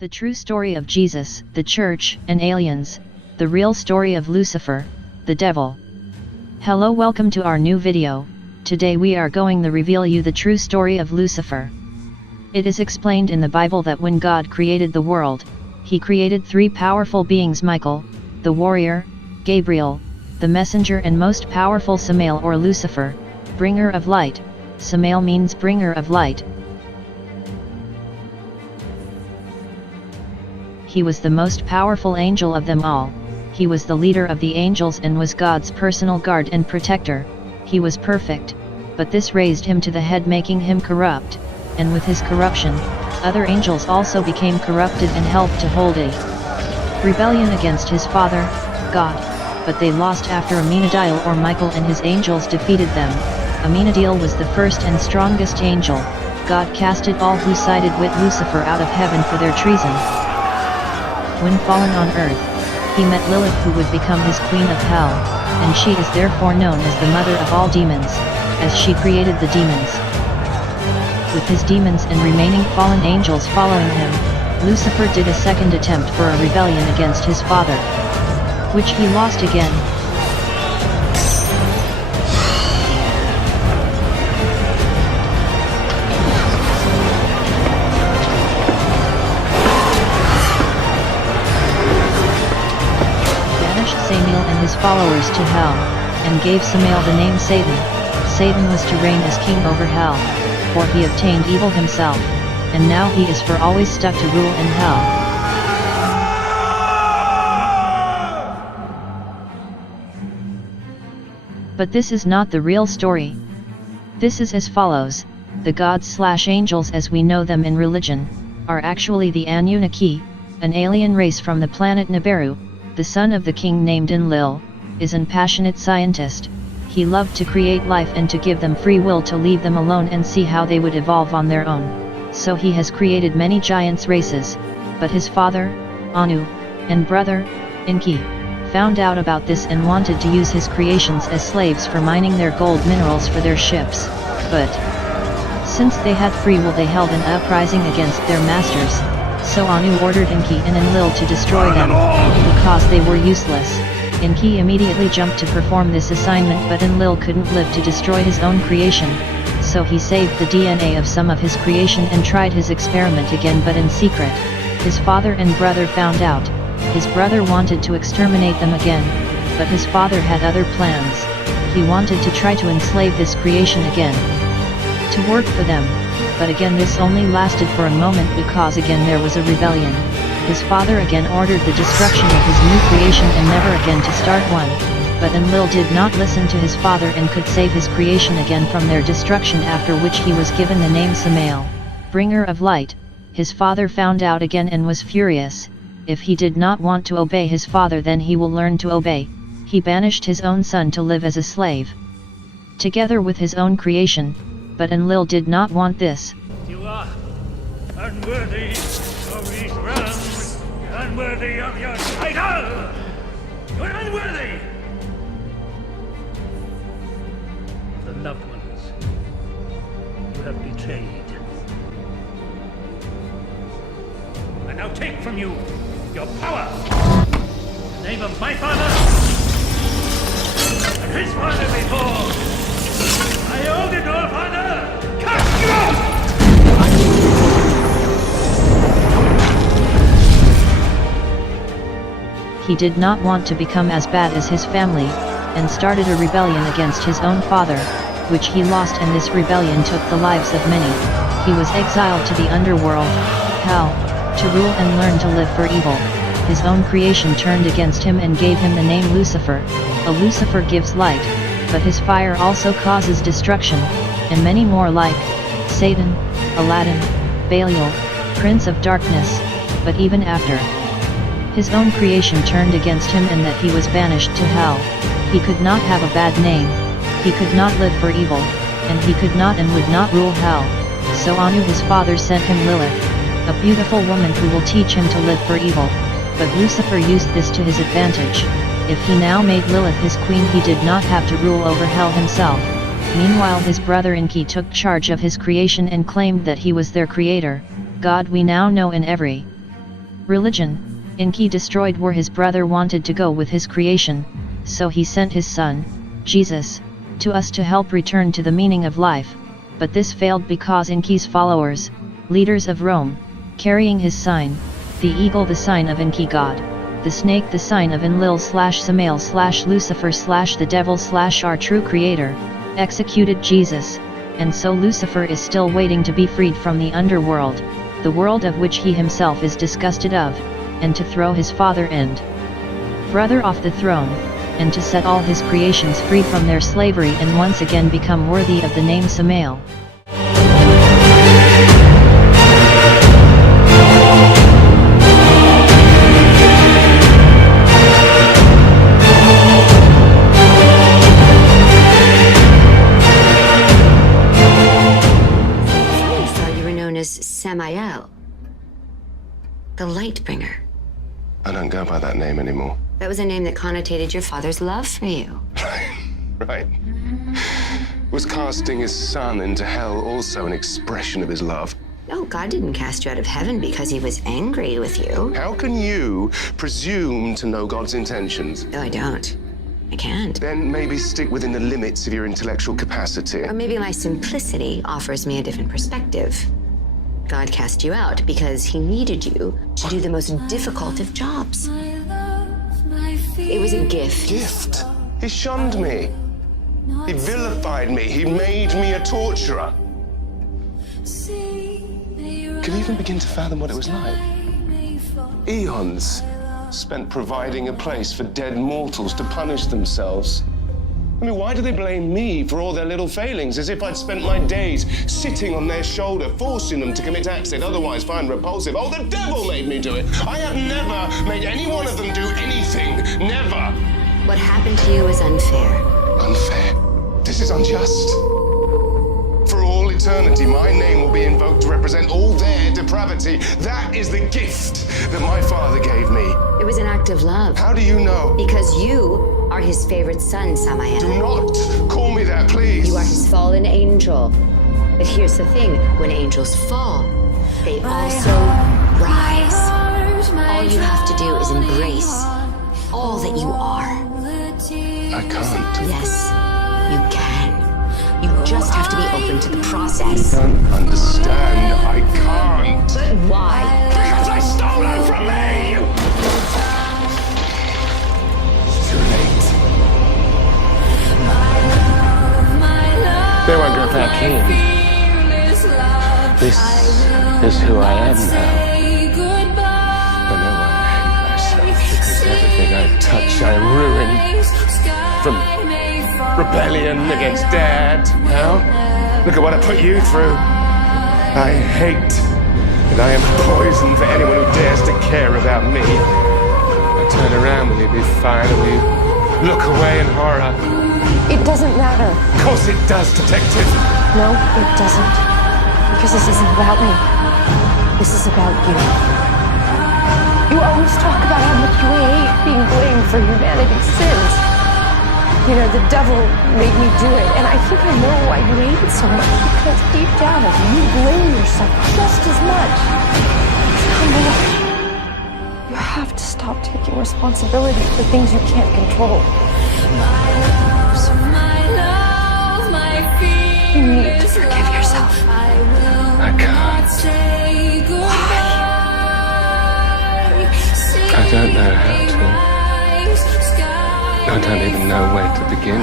The true story of Jesus, the church, and aliens, the real story of Lucifer, the devil. Hello, welcome to our new video. Today we are going to reveal you the true story of Lucifer. It is explained in the Bible that when God created the world, he created three powerful beings: Michael, the warrior; Gabriel, the messenger; and most powerful Samael or Lucifer, bringer of light. Samael means bringer of light. He was the most powerful angel of them all. He was the leader of the angels and was God's personal guard and protector. He was perfect, but this raised him to the head, making him corrupt, and with his corruption, other angels also became corrupted and helped to hold a rebellion against his father, God, but they lost after Amenadiel or Michael and his angels defeated them. Amenadiel was the first and strongest angel. God casted all who sided with Lucifer out of heaven for their treason. When fallen on earth, he met Lilith, who would become his queen of hell, and she is therefore known as the mother of all demons, as she created the demons. With his demons and remaining fallen angels following him, Lucifer did a second attempt for a rebellion against his father, which he lost again. Samael and his followers to hell, and gave Samael the name Satan. Satan was to reign as king over hell, for he obtained evil himself, and now he is for always stuck to rule in hell. But this is not the real story. This is as follows: the gods/angels as we know them in religion, are actually the Anunnaki, an alien race from the planet Nibiru. The son of the king named Enlil, is an passionate scientist. He loved to create life and to give them free will to leave them alone and see how they would evolve on their own. So he has created many giants races, but his father, Anu, and brother, Enki, found out about this and wanted to use his creations as slaves for mining their gold minerals for their ships. But since they had free will, they held an uprising against their masters. So Anu ordered Enki and Enlil to destroy them, because they were useless. Enki immediately jumped to perform this assignment, but Enlil couldn't live to destroy his own creation, so he saved the DNA of some of his creation and tried his experiment again, but in secret. His father and brother found out. His brother wanted to exterminate them again, but his father had other plans. He wanted to try to enslave this creation again, to work for them. But again this only lasted for a moment, because again there was a rebellion. His father again ordered the destruction of his new creation and never again to start one. But Enlil did not listen to his father and could save his creation again from their destruction, after which he was given the name Samael, bringer of light. His father found out again and was furious. If he did not want to obey his father, then he will learn to obey. He banished his own son to live as a slave, together with his own creation. But Enlil did not want this. You are unworthy of these realms, unworthy of your title! You are unworthy of the loved ones you have betrayed. I now take from you your power in the name of my father and his father before. I hold it all, Father! Cast you out! He did not want to become as bad as his family, and started a rebellion against his own father, which he lost, and this rebellion took the lives of many. He was exiled to the underworld, hell, to rule and learn to live for evil. His own creation turned against him and gave him the name Lucifer. A Lucifer gives light, but his fire also causes destruction, and many more like Satan, Aladdin, Belial, Prince of Darkness. But even after his own creation turned against him and that he was banished to hell, he could not have a bad name, he could not live for evil, and he could not and would not rule hell. So Anu his father sent him Lilith, a beautiful woman who will teach him to live for evil. But Lucifer used this to his advantage. If he now made Lilith his queen, he did not have to rule over hell himself. Meanwhile his brother Enki took charge of his creation and claimed that he was their creator, God we now know in every Religion, Enki destroyed where his brother wanted to go with his creation, so he sent his son, Jesus, to us to help return to the meaning of life, but this failed because Enki's followers, leaders of Rome, carrying his sign, the eagle the sign of Enki god, the snake the sign of Enlil/Samael/Lucifer/ the devil/ our true creator, executed Jesus, and so Lucifer is still waiting to be freed from the underworld, the world of which he himself is disgusted of, and to throw his father and brother off the throne, and to set all his creations free from their slavery and once again become worthy of the name Samael. Samael, the light bringer. I don't go by that name anymore. That was a name that connotated your father's love for you. Right. Was casting his son into hell also an expression of his love? No, God didn't cast you out of heaven because he was angry with you. How can you presume to know God's intentions? No, I don't. I can't. Then maybe stick within the limits of your intellectual capacity. Or maybe my simplicity offers me a different perspective. God cast you out because he needed you to do the most difficult of jobs. It was a gift. Gift? He shunned me. He vilified me. He made me a torturer. Can you even begin to fathom what it was like? Eons spent providing a place for dead mortals to punish themselves. I mean, why do they blame me for all their little failings, as if I'd spent my days sitting on their shoulder, forcing them to commit acts they'd otherwise find repulsive? Oh, the devil made me do it. I have never made any one of them do anything. Never. What happened to you is unfair. Unfair? This is unjust. For all eternity, my name will be invoked to represent all their depravity. That is the gift that my father gave me. It was an act of love. How do you know? Because you are his favorite son, Samael. Do not call me that, please. You are his fallen angel. But here's the thing, when angels fall, they also rise. All you have to do is embrace all that you are. I can't. Yes, you can. You just have to be open to the process. I don't understand. I can't. But why? Because they stole it from me! It's too late. They won't go back in. This is who I am now. I know I hate myself because everything I touch I ruin. From rebellion against Dad, now look at what I put you through. I hate, and I am poison for anyone who dares to care about me. I turn around when you be fine, and you look away in horror. It doesn't matter. Of course it does, Detective. No, it doesn't. Because this isn't about me. This is about you. You always talk about how much you hate being blamed for humanity's sins. You know, the devil made me do it, and I think I know why you hate it so much, because deep down you blame yourself just as much. Come on. You have to stop taking responsibility for things you can't control. You need to forgive yourself. I can't. Why? I don't know how to. I don't even know where to begin.